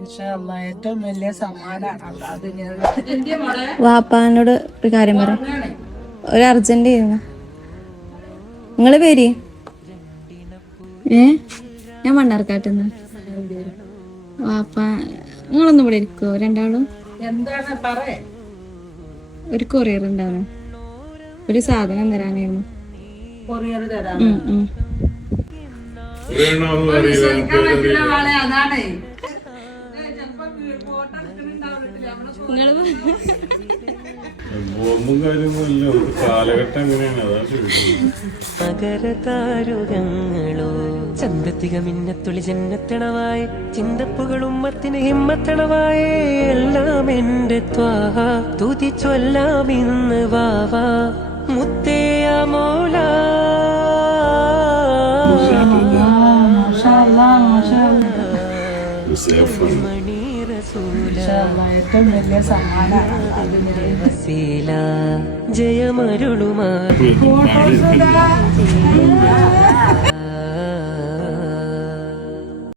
ഏറ്റവും വലിയ സമ്മാനമാണ്. വാപ്പാനോട് ഒരു കാര്യം പറ, ഒരു അർജന്റ് ചെയ്യുന്നു. നിങ്ങള് പേര് ഞാൻ മണ്ണാർക്കാട്ടുന്ന്. വാപ്പ നിങ്ങളൊന്നും ഇവിടെ ഇരിക്കുവോ രണ്ടാളും? എന്താണ് പറയേ? ഒരു കൊറിയർ ഉണ്ടാവും, ഒരു സാധനം തരാനായിരുന്നു. കൊറിയർ തരാം. അതാണ് നഗരതാരുകങ്ങളോ ചന്തത്തിക മിന്നത്തുളി ജന്നത്തണവായി ചിന്തപ്പുകൾ ഉമ്മത്തിന് ഹിമ്മത്തണവായി എല്ലാം എന്റെ ത്വാഹ തുതി ചൊല്ലാം ഇന്ന് വാവാ മുത്തേയ മോല ഏറ്റവും വലിയ സമ്മാനമാണ്. ജയമരുളുമാ